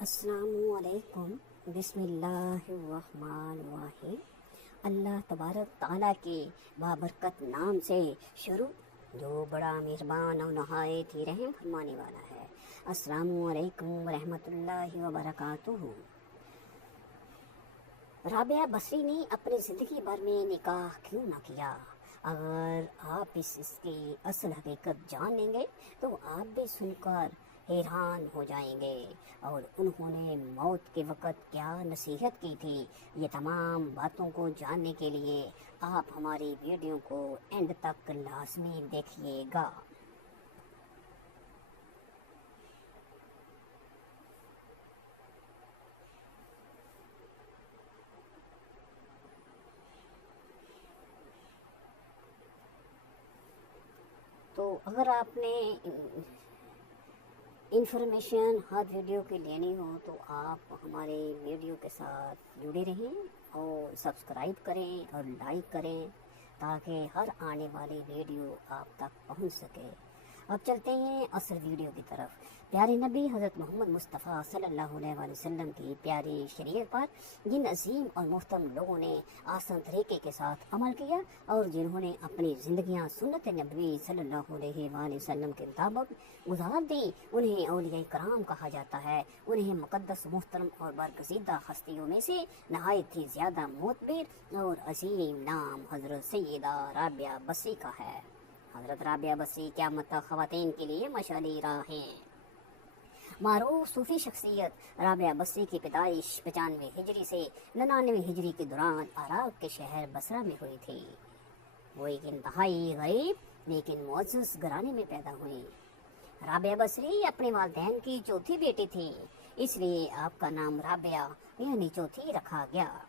अस्सलामु अलैकुम। बिस्मिल्लाहिर्रहमानिर्रहीम। अल्लाह तबारक ताला के बाबरकत नाम से शुरू, जो बड़ा मेहरबान और नहायत ही रहम फरमाने वाला है। अस्सलामु अलैकुम रहमतुल्लाहि व बरकातुहू। राबिया बसरी ने अपनी ज़िंदगी भर में निकाह क्यों ना किया? अगर आप इसकी असल हकीकत जान लेंगे तो आप भी सुनकर हैरान हो जाएंगे। और उन्होंने मौत के वक़्त क्या नसीहत की थी, ये तमाम बातों को जानने के लिए आप हमारी वीडियो को एंड तक लाजमी देखिएगा। तो अगर आपने इंफॉर्मेशन हर वीडियो की लेनी हो तो आप हमारे वीडियो के साथ जुड़े रहें और सब्सक्राइब करें और लाइक करें, ताकि हर आने वाली वीडियो आप तक पहुंच सके। अब चलते हैं असल वीडियो की तरफ। प्यारे नबी हज़रत मोहम्मद मुस्तफ़ा सल्लल्लाहु अलैहि वसल्लम की प्यारी शरीयत पर जिन अजीम और मोहतरम लोगों ने आसान तरीके के साथ अमल किया और जिन्होंने अपनी ज़िंदगियां सुन्नत नबी सल्लल्लाहु अलैहि वसल्लम के मुताबिक गुजार दी, उन्हें औलिया कराम कहा जाता है। उन्हें मुक़द्दस, मोहतरम और बरगज़ीदा हस्तियों में से नहायत ही ज़्यादा मोतबर और अजीम नाम हज़रत सैयदा राबिया बसरी का है। हज़रत राबिया बसरी क़यामत तक ख़वातीन के लिए मशाली राह हैं। मारूफ सूफ़ी शख्सियत राबिया बसरी की पैदाइश 95 हिजरी से 99 हिजरी के दौरान अराब के शहर बसरा में हुई थी। वो एक इंतहाई गरीब लेकिन मुअज़्ज़ज़ घराने में पैदा हुई। राबिया बसरी अपने वालिदैन की चौथी बेटी थी, इसलिए आपका नाम राबिया यानी चौथी रखा गया।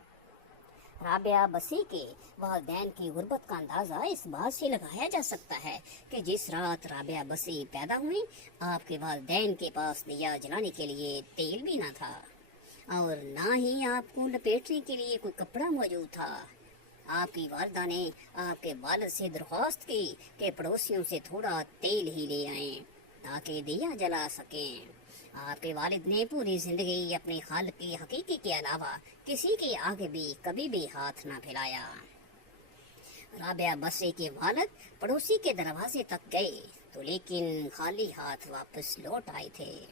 राबिया बसरी के वालिदैन की गुर्बत का अंदाज़ा इस बात से लगाया जा सकता है कि जिस रात राबिया बसरी पैदा हुई, आपके वालिदैन के पास दिया जलाने के लिए तेल भी ना था और ना ही आपको लपेटने के लिए कोई कपड़ा मौजूद था। आपकी वालिदा ने आपके वालिद से दरख्वास्त की कि पड़ोसियों से थोड़ा तेल ही ले आएं ताकि दिया जला सकें। आपके वालिद ने पूरी जिंदगी अपने खालिक की हकीकी के अलावा किसी के आगे भी कभी भी हाथ ना फैलाया। राबिया बसरी के वालिद पड़ोसी के दरवाजे तक गए तो लेकिन खाली हाथ वापस लौट आए थे।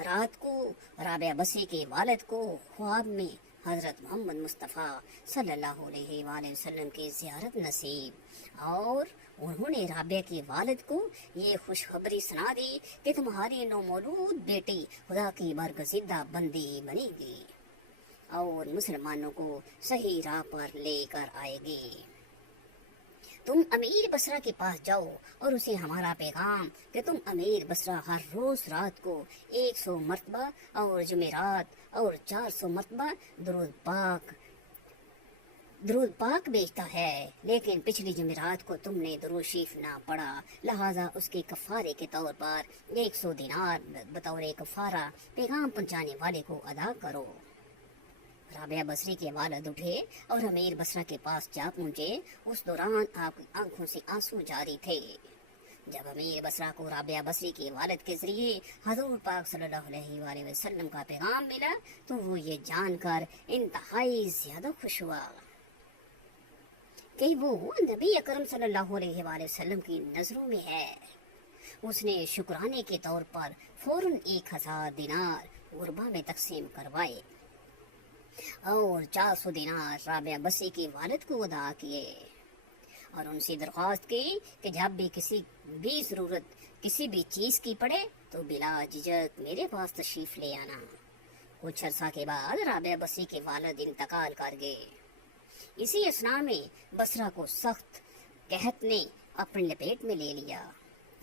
रात को राबिया बसरी के वालिद को ख्वाब में हज़रत मोहम्मद मुस्तफ़ा सल्लल्लाहु अलैहि वसल्लम की ज़ियारत नसीब और उन्होंने राबिया के वालिद को ये खुशखबरी सुना दी कि तुम्हारी नौमौलूद बेटी खुदा की बरगज़ीदा बंदी बनेगी और मुसलमानों को सही राह पर लेकर आएगी। तुम अमीर बसरा के पास जाओ और उसे हमारा पैगाम कि तुम अमीर बसरा हर रोज रात को 100 मरतबा और जुमेरात और 400 मरतबा दरूद पाक भेजता है, लेकिन पिछली जुमेरात को तुमने दरूद शरीफ ना पढ़ा, लिहाजा उसके कफ़ारे के तौर पर 100 दिनार बतौर कफ़ारा पैगाम पहुँचाने वाले को अदा करो। राबिया बसरी के वालिद उठे और अमीर बसरा के पास जा पहुंचे। उस दौरान आपकी आंखों से आंसू जारी थे। जब अमीर बसरा को राबिया बसरी के वालिद के जरिए हज़ूर पाक सल्लल्लाहु अलैहि वसल्लम का पैगाम मिला तो वो ये जानकर इंतहाई ज़्यादा खुश हुआ कि वो नबी अकरम सल्लल्लाहु अलैहि वसल्लम की नज़रों में है। उसने शुक्राने के तौर पर फौरन 1000 दिनार गुरबा में तकसीम करवाए और 400 दिनार राबिया बसरी के वालिद को अदा किए और उनसे दरख्वास्त की कि जब भी किसी भी ज़रूरत किसी भी चीज़ की पड़े तो बिला झिझक मेरे पास तशरीफ़ ले आना। कुछ अर्सा के बाद राबिया बसरी के वालिद इंतकाल कर गए। इसी असना में बसरा को सख्त कहत ने अपनी लपेट में ले लिया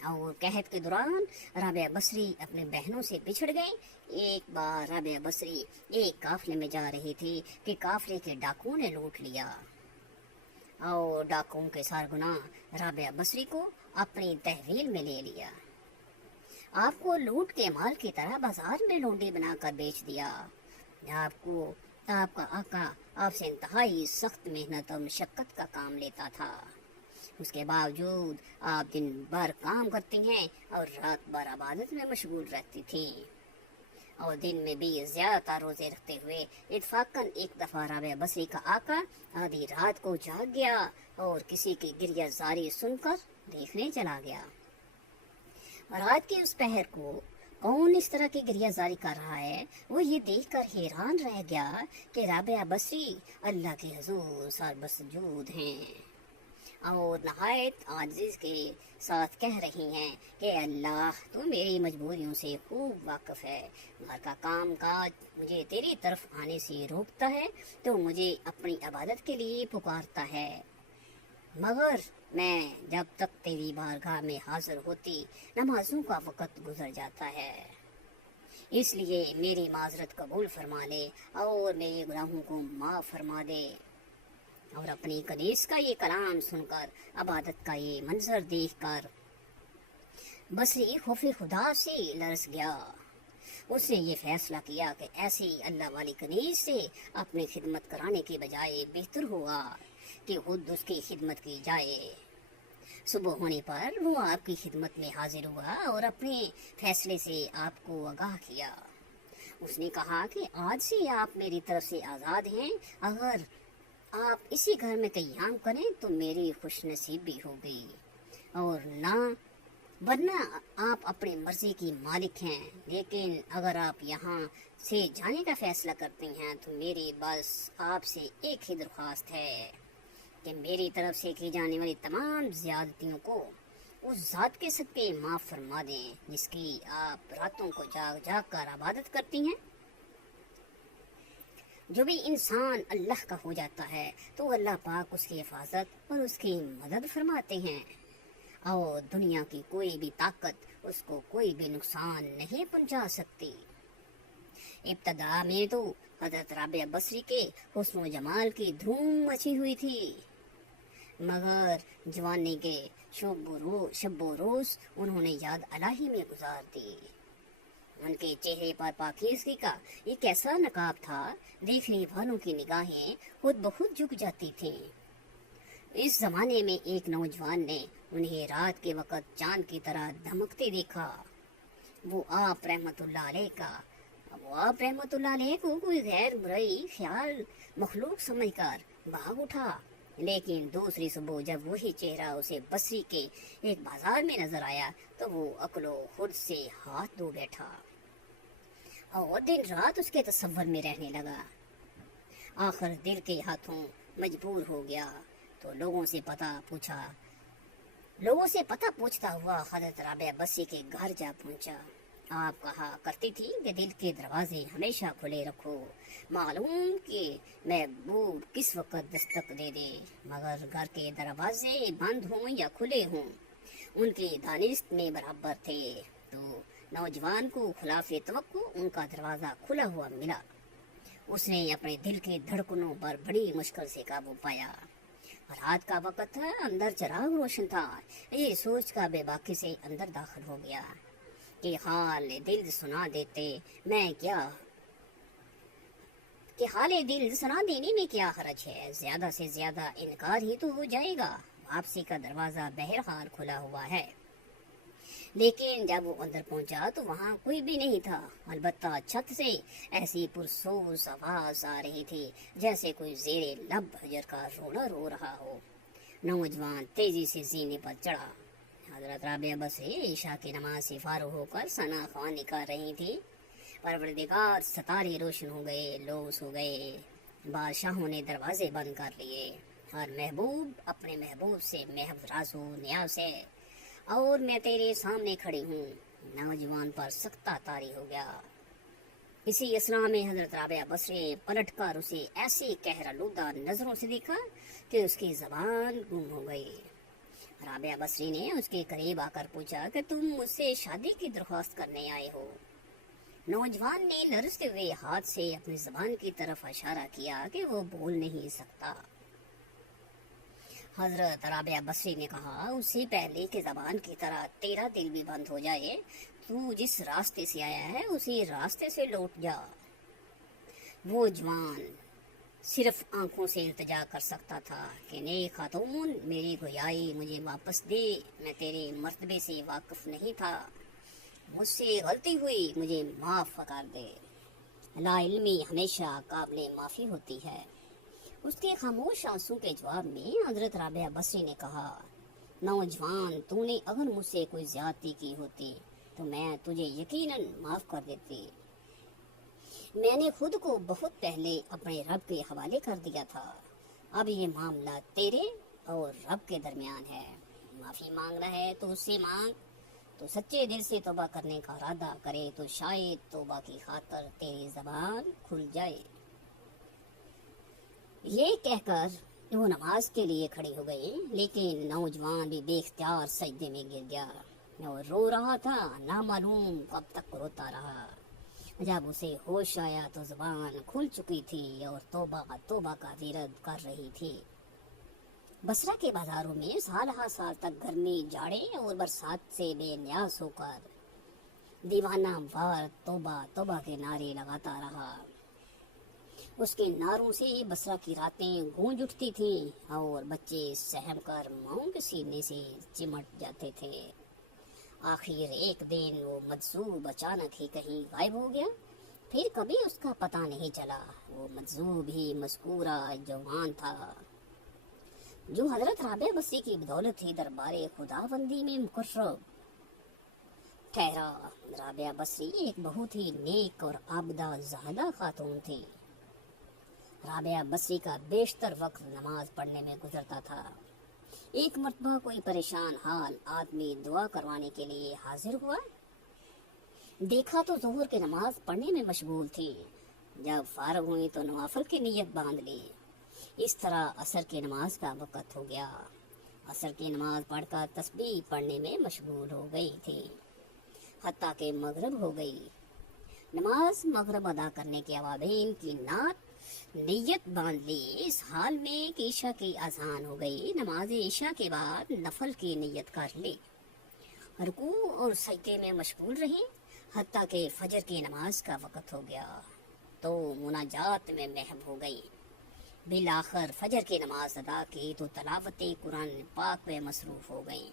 और कहत के दौरान राबिया बसरी अपने बहनों से बिछड़ गई। एक बार राबिया बसरी एक काफले में जा रही थी कि काफले के डाकुओं ने लूट लिया और डाकुओं के सरगुनाह राबिया बसरी को अपनी तहवील में ले लिया। आपको लूट के माल की तरह बाजार में लोंडी बनाकर बेच दिया। आपको आपका आका आपसे इंतहाई सख्त मेहनत और मशक्कत का काम लेता था। उसके बावजूद आप दिन भर काम करती हैं और रात भर इबादत में मशगूल रहती थीं اور دن میں بھی زیادہ روزے رکھتے ہوئے اتفاقاً ایک دفعہ رابعہ بصری کا آقا آدھی رات کو جاگ گیا اور کسی کی گریہ زاری سن کر دیکھنے چلا گیا۔ رات کے اس پہر کو کون اس طرح کی گریہ زاری کر رہا ہے، وہ یہ دیکھ کر حیران رہ گیا کہ رابعہ بصری اللہ کے حضور سر بسجود ہیں اور نہایت عاجزی کے ساتھ کہہ رہی ہیں کہ اللہ تو میری مجبوریوں سے خوب واقف ہے، گھر کا کام کاج مجھے تیری طرف آنے سے روکتا ہے تو مجھے اپنی عبادت کے لیے پکارتا ہے، مگر میں جب تک تیری بارگاہ میں حاضر ہوتی نمازوں کا وقت گزر جاتا ہے، اس لیے میری معذرت قبول فرما لے اور میرے گناہوں کو معاف فرما دے۔ اور اپنی کنیز کا یہ کلام سن کر، عبادت کا یہ منظر دیکھ کر بصری خوف خدا سے لرز گیا۔ اس نے یہ فیصلہ کیا کہ ایسی اللہ والی کنیز سے اپنی خدمت کرانے کے بجائے بہتر ہوگا کہ خود اس کی خدمت کی جائے۔ صبح ہونے پر وہ آپ کی خدمت میں حاضر ہوا اور اپنے فیصلے سے آپ کو آگاہ کیا۔ اس نے کہا کہ آج سے آپ میری طرف سے آزاد ہیں، اگر آپ اسی گھر میں قیام کریں تو میری خوش نصیبی ہوگی، اور نہ ورنہ آپ اپنی مرضی کی مالک ہیں، لیکن اگر آپ یہاں سے جانے کا فیصلہ کرتے ہیں تو میری بس آپ سے ایک ہی درخواست ہے کہ میری طرف سے کی جانے والی تمام زیادتیوں کو اس ذات کے صدقے معاف فرما دیں جس کی آپ راتوں کو جاگ جاگ کر عبادت کرتی ہیں۔ جو بھی انسان اللہ کا ہو جاتا ہے تو اللہ پاک اس کی حفاظت اور اس کی مدد فرماتے ہیں، اور دنیا کی کوئی بھی طاقت اس کو کوئی بھی نقصان نہیں پہنچا سکتی۔ ابتدا میں تو حضرت رابعہ بصری کے حسن و جمال کی دھوم مچی ہوئی تھی، مگر جوانی کے شب و روز انہوں نے یاد الہی میں گزار دی۔ ان کے چہرے پر پاکیزگی کا ایک ایسا نقاب تھا، دیکھنے والوں کی نگاہیں خود بخود جھک جاتی تھیں۔ اس زمانے میں ایک نوجوان نے انہیں رات کے وقت چاند کی طرح دھمکتے دیکھا۔ وہ آپ رحمت اللہ علیہ کو کوئی غیر مرئی خیال مخلوق سمجھ کر بھاگ اٹھا، لیکن دوسری صبح جب وہی چہرہ اسے بصری کے ایک بازار میں نظر آیا تو وہ عقل و خرد سے ہاتھ دھو بیٹھا اور دن رات اس کے تصور میں رہنے لگا۔ آخر دل کے ہاتھوں مجبور ہو گیا تو لوگوں سے پتہ پوچھتا ہوا حضرت رابعہ بصری کے گھر جا پہنچا۔ آپ کہا کرتی تھی کہ دل کے دروازے ہمیشہ کھلے رکھو، معلوم کہ محبوب کس وقت دستک دے دے، مگر گھر کے دروازے بند ہوں یا کھلے ہوں ان کی دانست میں برابر تھے۔ تو نوجوان کو خلاف توقع ان کا دروازہ کھلا ہوا ملا۔ اس نے اپنے دل کے دھڑکنوں پر بڑی مشکل سے قابو پایا۔ رات کا وقت تھا، اندر چراغ روشن تھا، یہ سوچ کا بے باکی سے اندر داخل ہو گیا کہ حال دل سنا دینے میں کیا حرج ہے، زیادہ سے زیادہ انکار ہی تو ہو جائے گا، واپسی کا دروازہ بہرحال کھلا ہوا ہے۔ لیکن جب وہ اندر پہنچا تو وہاں کوئی بھی نہیں تھا، البتہ چھت سے ایسی پرسوز آواز آ رہی تھی جیسے کوئی زیر لب حجر کا رونا رو رہا ہو۔ نوجوان تیزی سے زینے پر چڑھا۔ حضرت رابعہ بصری عشاء کی نماز سے فارغ ہو کر ثنا خوانی کر رہی تھی۔ پروردگار ستارے روشن ہو گئے، لوگ سو گئے، بادشاہوں نے دروازے بند کر لیے، ہر محبوب اپنے محبوب سے محض راز و نیاز ہے، اور میں تیرے سامنے کھڑی ہوں۔ نوجوان پر سختہ طاری ہو گیا۔ اسی اسرا میں حضرت رابعہ بصری نے پلٹ کر اسے ایسی قہرآلودہ نظروں سے دیکھا کہ اس کی زبان گم ہو گئی۔ رابعہ بصری نے اس کے قریب آ کر پوچھا کہ تم مجھ سے شادی کی درخواست کرنے آئے ہو؟ نوجوان نے لرزتے ہوئے ہاتھ سے اپنی زبان کی طرف اشارہ کیا کہ وہ بول نہیں سکتا۔ حضرت رابعہ بصری نے کہا اس سے پہلے کہ زبان کی طرح تیرا دل بھی بند ہو جائے، تو جس راستے سے آیا ہے اسی راستے سے لوٹ جا۔ وہ جوان صرف آنکھوں سے التجا کر سکتا تھا کہ نیک خاتون میری گویائی مجھے واپس دے، میں تیرے مرتبے سے واقف نہیں تھا۔ मुझसे गलती हुई, मुझे माफ़ कर दे। ला इल्मी हमेशा काबिल माफ़ी होती है। उसके खामोश आंसू के जवाब में हजरत राबिया बसरी ने कहा, नौजवान, तूने अगर मुझसे कोई ज्यादती की होती तो मैं तुझे यकीनन माफ़ कर देती। मैंने खुद को बहुत पहले अपने रब के हवाले कर दिया था। अब ये मामला तेरे और रब के दरमियान है। माफ़ी मांगना है तो उससे मांग। तो सच्चे दिल से तौबा करने का इरादा करे तो शायद तौबा की खातर तेरी जबान खुल जाए। ये कहकर वो नमाज के लिए खड़ी हो गई, लेकिन नौजवान भी बेख्तियार सजदे में गिर गया और रो रहा था। ना मालूम कब तक रोता रहा। जब उसे होश आया तो जुबान खुल चुकी थी और तौबा तौबा का विरद कर रही थी। बसरा के बाजारों में साल हर साल तक गर्मी, जाड़े और बरसात से बेनियाज होकर दीवाना वार तौबा तौबा के नारे लगाता रहा। उसके नारों से बसरा की रातें गूंज उठती थीं और बच्चे सहम कर माओं के सीने से चिमट जाते थे। आखिर एक दिन वो मजजूब अचानक ही कहीं गायब हो गया। फिर कभी उसका पता नहीं चला। वो मजजूब ही मस्कूरा जवान था जो हजरत राबिया बसरी की बदौलत ही दरबारे खुदाबंदी में मुकर्रब ठहरा। राबिया बसरी एक बहुत ही नेक और आबदा ज़ाहिदा खातून थी। राबिया बसरी का बेशतर वक्त नमाज पढ़ने में गुजरता था। एक मर्तबा कोई परेशान हाल आदमी दुआ करवाने के लिए हाजिर हुआ। देखा तो ज़ोहर की नमाज पढ़ने में मशगूल थी। जब फारग हुई तो नवाफिल की नीयत बांध ली। इस तरह असर की नमाज का वक़्त हो गया। असर की नमाज पढ़कर तस्बीह पढ़ने में मशगूल हो गई थी, हत्ता के मगरिब हो गई। नमाज मगरिब अदा करने के अवाबीन की नात नीयत बांध ली। इस हाल में कि ईशा की अजान हो गई। नमाज ईशा के बाद नफल की नीयत कर ली। रुकू और सजदे में मशगूल रही, हत्ता के फजर की नमाज का वक़्त हो गया तो मुनाजात में महव हो गई। बिलाखिर फजर की नमाज अदा की तो तलावत कुरान पाक में मसरूफ हो गई।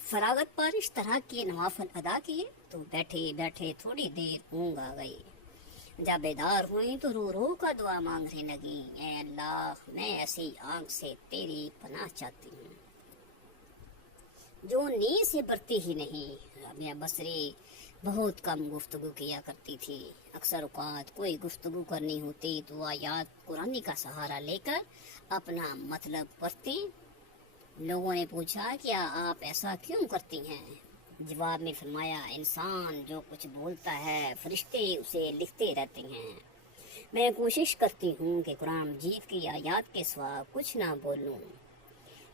फरागत पर इस तरह के नवाफिल अदा किए तो बैठे बैठे थोड़ी देर ऊँग आ गई। जब बेदार हुई तो रो रो का दुआ मांगने लगी, ऐ अल्लाह, मैं ऐसी आंख से तेरी पनाह चाहती हूँ जो नींद से बरती ही नहीं। राबिया बसरी बहुत कम गुफ्तगू किया करती थी। अक्सर औकात कोई गुफ्तगू करनी होती तो आयात कुरानी का सहारा लेकर अपना मतलब करती। लोगों ने पूछा, क्या आप ऐसा क्यों करती हैं? जवाब में फरमाया, इंसान जो कुछ बोलता है फरिश्ते उसे लिखते रहते हैं। मैं कोशिश करती हूँ कि कुरान मजीद की आयात के सिवा कुछ ना बोलूँ।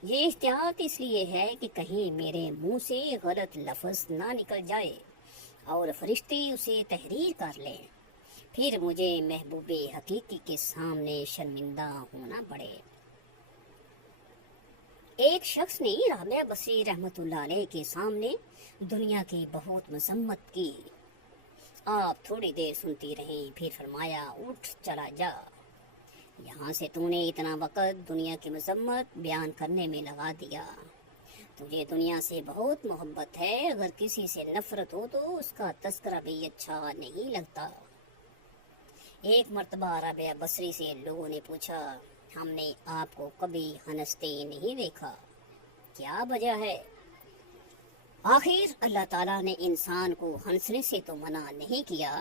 ये एहतियात इसलिए है कि कहीं मेरे मुंह से गलत लफ्ज़ ना निकल जाए और फरिश्ते उसे तहरीर कर लें, फिर मुझे महबूबे हकीकी के सामने शर्मिंदा होना पड़े। एक शख्स ने राबिया बसरी रहमतुल्लाह अलैह के सामने दुनिया की बहुत मजम्मत की। आप थोड़ी देर सुनती रहीं, फिर फरमाया, उठ चला जा। यहाँ से तूने इतना वक़्त दुनिया की मजम्मत बयान करने में लगा दिया। तुझे दुनिया से बहुत मोहब्बत है। अगर किसी से नफरत हो तो उसका तस्करा भी अच्छा नहीं लगता। एक मर्तबा राबिया बसरी से लोगों ने पूछा, हमने आपको कभी हंसते नहीं देखा, क्या वजह है? आखिर अल्लाह ताला ने इंसान को हंसने से तो मना नहीं किया।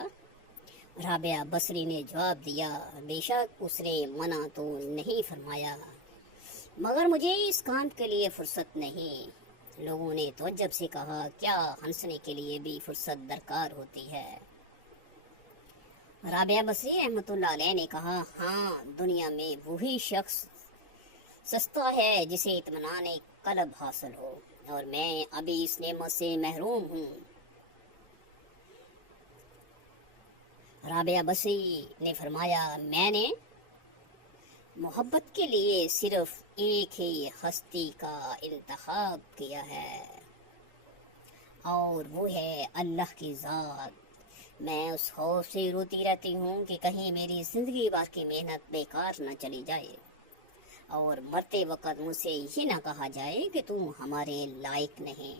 राबिया बसरी ने जवाब दिया, बेशक उसने मना तो नहीं फरमाया, मगर मुझे इस काम के लिए फुर्सत नहीं। लोगों ने तवज्जुह से कहा, क्या हंसने के लिए भी फुर्सत दरकार होती है? राबिया बसरी रहमतुल्लाह अलैह ने कहा, हाँ, दुनिया में वही शख्स सस्ता है जिसे इत्मीनान कल्ब हासिल हो, और मैं अभी इस नेमत से महरूम हूँ। राबिया बसरी ने फरमाया, मैंने मोहब्बत के लिए सिर्फ एक ही हस्ती का इंतखाब किया है और वो है अल्लाह की ज़ात। मैं उस खौफ से रोती रहती हूँ कि कहीं मेरी ज़िंदगी भर की मेहनत बेकार न चली जाए और मरते वक़्त मुझसे ये ना कहा जाए कि तुम हमारे लायक नहीं।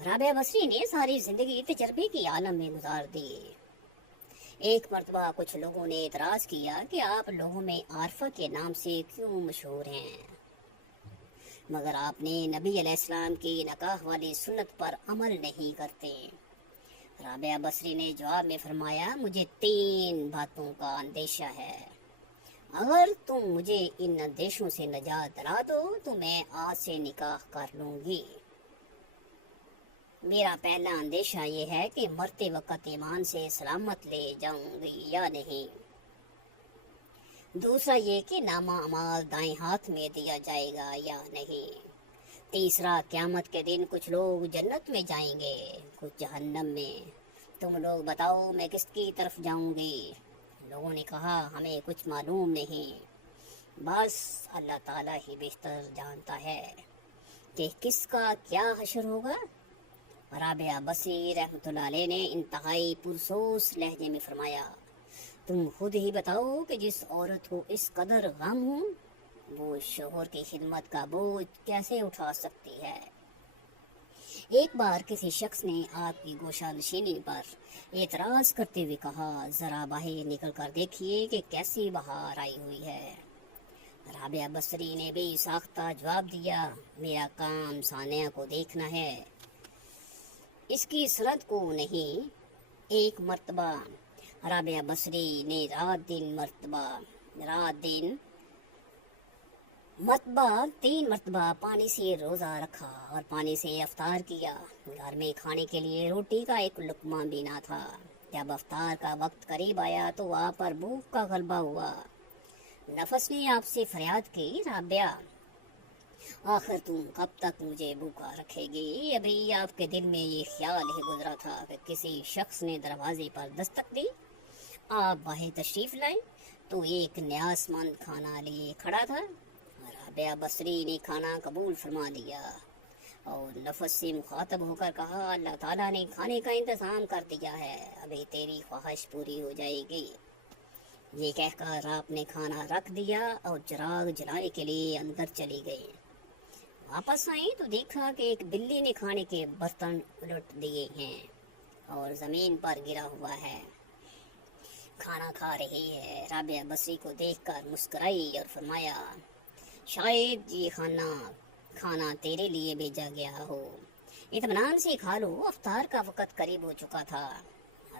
राबिया बसरी ने सारी जिंदगी तजर्बे की आलम में गुजार दी। एक मर्तबा कुछ लोगों ने एतराज किया कि आप लोगों में आरफा के नाम से क्यों मशहूर हैं, मगर आपने नबी अलैहिस्सलाम की नकाह वाली सुन्नत पर अमल नहीं करते। राबिया बसरी ने जवाब में फरमाया, मुझे 3 बातों का अंदेशा है। अगर तुम मुझे इन अंदेशों से निजात दिला दो तो मैं आज से निकाह कर लूंगी। मेरा पहला अंदेशा ये है कि मरते वक्त ईमान से सलामत ले जाऊंगी या नहीं। दूसरा ये कि नामा अमाल दाएं हाथ में दिया जाएगा या नहीं। तीसरा, क़यामत के दिन कुछ लोग जन्नत में जाएंगे, कुछ जहन्नम में। तुम लोग बताओ मैं किसकी तरफ जाऊंगी? लोगों ने कहा, हमें कुछ मालूम नहीं, बस अल्लाह ताला ही बेहतर जानता है कि किसका क्या हशर होगा। राबिया बसरी रहमतुल्लाह अलैह ने इंतहाई पुरसोस लहजे में फरमाया, तुम खुद ही बताओ कि जिस औरत को इस कदर गम हो वो शोहर की खिदमत का बोझ कैसे उठा सकती है। एक बार किसी शख्स ने आपकी गोशा नशीनी पर एतराज करते हुए कहा, जरा बाहर निकल कर देखिए कि कैसी बहार आई हुई है। राबिया बसरी ने भी साख्ता जवाब दिया, मेरा काम सानिया को देखना है, इसकी सूरत को नहीं। एक मर्तबा राबिया बसरी ने रात दिन 3 मर्तबा पानी से रोज़ा रखा और पानी से अफ्तार किया। घर में खाने के लिए रोटी का एक लुकमा भी ना था। जब अफ्तार का वक्त करीब आया तो आप पर भूख का गलबा हुआ। नफस ने आपसे फरियाद की, राबिया आखिर तुम कब तक मुझे भूखा रखेगी? अभी आपके दिल में ये ख्याल ही गुजरा था कि किसी शख्स ने दरवाजे पर दस्तक दी। आप बाहर तशरीफ लाए तो एक न्यासमंद खाना लिए खड़ा था। राबिया बसरी ने खाना कबूल फरमा लिया और नफस से मुखातब होकर कहा, अल्लाह ताला ने खाने का इंतज़ाम कर दिया है, अभी तेरी ख्वाहिश पूरी हो जाएगी। ये कहकर आपने खाना रख दिया और चिराग जलाने के लिए अंदर चली गई। वापस आई तो देखा कि एक बिल्ली ने खाने के बर्तन उलट दिए हैं और ज़मीन पर गिरा हुआ है, खाना खा रही है। राबिया बसरी को देखकर मुस्कुराई और फरमाया, शायद ये खाना तेरे लिए भेजा गया हो, इत्मीनान से खा लो, अफ्तार का वक़्त करीब हो चुका था।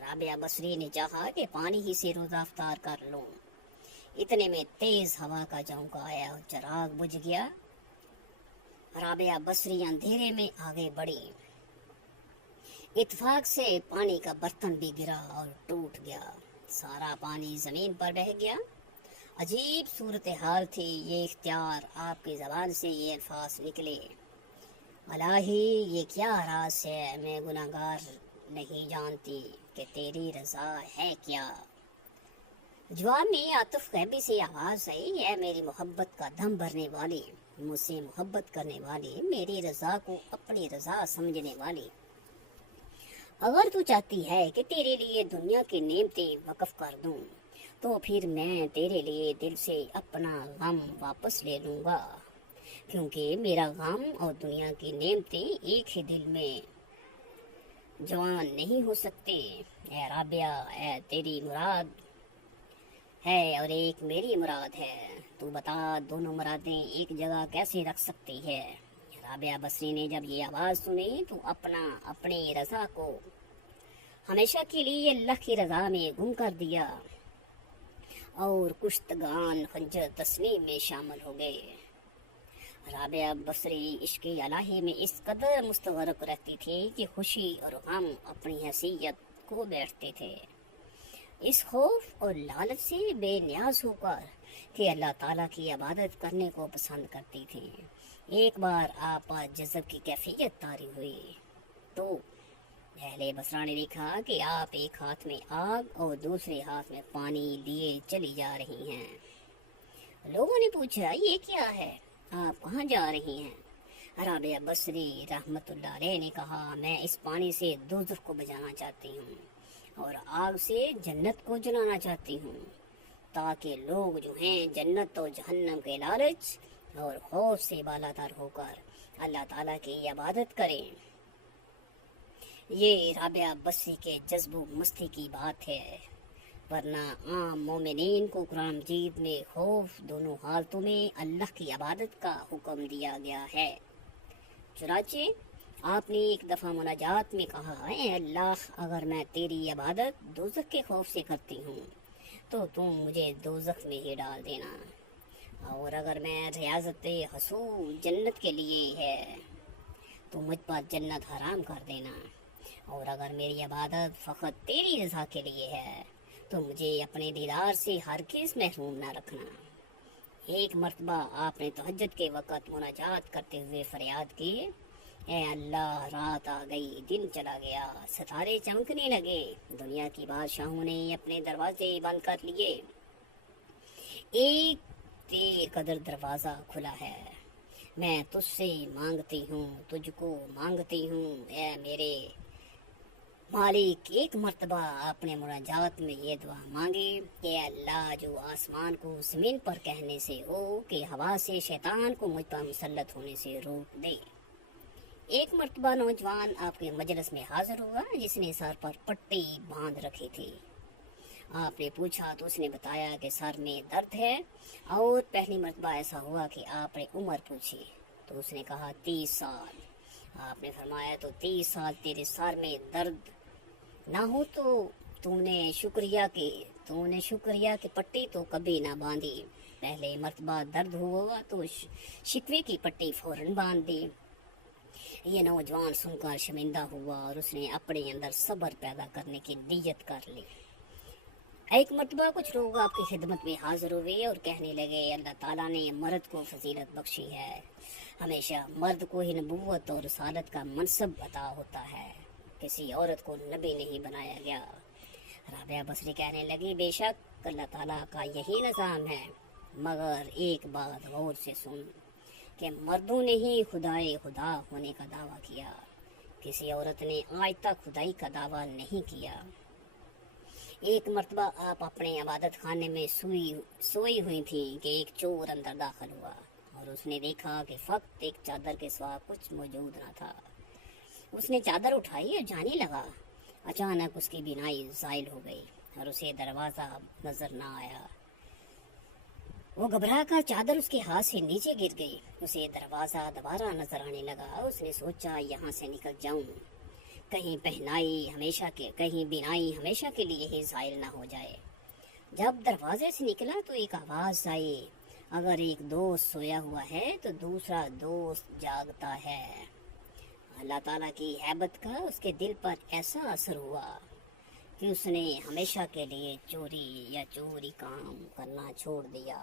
राबिया बसरी ने चाहा कि पानी ही से रोज़ा अफ्तार कर लूं। इतने में तेज हवा का झोंका आया और चिराग बुझ गया। राबिया बसरी अंधेरे में आगे बढ़ी। इत्फाक से पानी का बर्तन भी गिरा और टूट गया, सारा पानी जमीन पर बह गया। अजीब सूरत हाल थी। ये इख्तियार आपकी ज़बान से ये अल्फाज निकले, अलाही ये क्या राज है, मैं गुनाहगार नहीं जानती कि तेरी रज़ा है क्या। जवाब में आतिफ गैबी से आवाज़ आई, है मेरी मोहब्बत का दम भरने वाली, मुझसे मोहब्बत करने वाली, मेरी रज़ा को अपनी रज़ा समझने वाली, अगर तू चाहती है कि तेरे लिए दुनिया की नेमतें वक़्फ़ कर दूं तो फिर मैं तेरे लिए दिल से अपना गम वापस ले लूँगा, क्योंकि मेरा गम और दुनिया की नेमतें एक ही दिल में जवान नहीं हो सकते। ए राबिया, ए तेरी मुराद है और एक मेरी मुराद है, तू बता दोनों मुरादें एक जगह कैसे रख सकती है। राबिया बसरी ने जब ये आवाज़ सुनी तो अपनी रज़ा को हमेशा के लिए अल्लाह की रज़ा में गुम कर दिया और कुश्तगान खंजर तस्लीम में शामिल हो गए। राबिया बसरी इश्क़ इलाही में इस कदर मुस्तग़रक़ रहती थी कि खुशी और गम अपनी हैसियत को बैठते थे। इस खौफ और लालच से बेनियाज होकर कि अल्लाह ताला की इबादत करने को पसंद करती थी। एक बार आप पर जज़ब की कैफियत तारी हुई तो अहले बसरा ने लिखा कि आप एक हाथ में आग और दूसरे हाथ में पानी लिए चली जा रही हैं। लोगों ने पूछा, ये क्या है, आप कहाँ जा रही हैं? राबिया बसरी रहमतुल्लाह अलैह ने कहा, मैं इस पानी से दोज़ख को बुझाना चाहती हूँ और आग से जन्नत को जलाना चाहती हूँ, ताकि लोग जो हैं जन्नत और जहन्नम के लालच और खौफ से बालातर होकर अल्लाह ताला की इबादत करें। یہ رابعہ بصری کے جذب و مستی کی بات ہے، ورنہ عام مومنین کو قرآن مجید میں خوف دونوں حالتوں میں اللہ کی عبادت کا حکم دیا گیا ہے۔ چنانچہ آپ نے ایک دفعہ مناجات میں کہا، اے اللہ، اگر میں تیری عبادت دوزخ کے خوف سے کرتی ہوں تو تم مجھے دوزخ میں ہی ڈال دینا، اور اگر میں ریاضت حصول جنت کے لیے ہے تو مجھ پر جنت حرام کر دینا، اور اگر میری عبادت فقط تیری رضا کے لیے ہے تو مجھے اپنے دیدار سے ہرگز محروم نہ رکھنا۔ ایک مرتبہ آپ نے تہجد کے وقت مناجات کرتے ہوئے فریاد کی، اے اللہ، رات آ گئی، دن چلا گیا، ستارے چمکنے لگے، دنیا کی بادشاہوں نے اپنے دروازے بند کر لیے، ایک تیرے قدر دروازہ کھلا ہے، میں تجھ سے مانگتی ہوں، تجھ کو مانگتی ہوں، اے میرے مالک۔ ایک مرتبہ آپ نے مناجات میں یہ دعا مانگی کہ اے اللہ، جو آسمان کو زمین پر کہنے سے ہو کہ ہوا سے شیطان کو مجھ پر مسلط ہونے سے روک دے۔ ایک مرتبہ نوجوان آپ کے مجلس میں حاضر ہوا جس نے سر پر پٹی باندھ رکھی تھی۔ آپ نے پوچھا تو اس نے بتایا کہ سر میں درد ہے، اور پہلی مرتبہ ایسا ہوا کہ آپ نے عمر پوچھی تو اس نے کہا 30 سال۔ آپ نے فرمایا تو 30 سال تیرے سر میں درد نہ ہو تو تم نے شکریہ کی پٹی تو کبھی نہ باندھی، پہلے مرتبہ درد ہوا تو شکوے کی پٹی فوراً باندھ دی۔ یہ نوجوان سن کر شرمندہ ہوا اور اس نے اپنے اندر صبر پیدا کرنے کی نیت کر لی۔ ایک مرتبہ کچھ لوگ آپ کی خدمت میں حاضر ہوئے اور کہنے لگے، اللہ تعالیٰ نے مرد کو فضیلت بخشی ہے، ہمیشہ مرد کو ہی نبوت اور رسالت کا منصب عطا ہوتا ہے، کسی عورت کو نبی نہیں بنایا گیا۔ رابعہ بصری کہنے لگی، بے شک اللہ تعالیٰ کا یہی نظام ہے، مگر ایک بات غور سے سن کہ مردوں نے ہی خدائے خدا ہونے کا دعویٰ کیا، کسی عورت نے آج تک خدائی کا دعویٰ نہیں کیا۔ ایک مرتبہ آپ اپنے عبادت خانے میں سوئی ہوئی تھیں کہ ایک چور اندر داخل ہوا اور اس نے دیکھا کہ فقط ایک چادر کے سوا کچھ موجود نہ تھا۔ اس نے چادر اٹھائی اور جانے لگا، اچانک اس کی بینائی زائل ہو گئی اور اسے دروازہ نظر نہ آیا۔ وہ گھبرا کر چادر اس کے ہاتھ سے نیچے گر گئی، اسے دروازہ دوبارہ نظر آنے لگا۔ اس نے سوچا یہاں سے نکل جاؤں، کہیں بینائی ہمیشہ کے لیے ہی زائل نہ ہو جائے۔ جب دروازے سے نکلا تو ایک آواز آئی، اگر ایک دوست سویا ہوا ہے تو دوسرا دوست جاگتا ہے۔ اللہ تعالیٰ کی ہیبت کا اس کے دل پر ایسا اثر ہوا کہ اس نے ہمیشہ کے لیے چوری کام کرنا چھوڑ دیا۔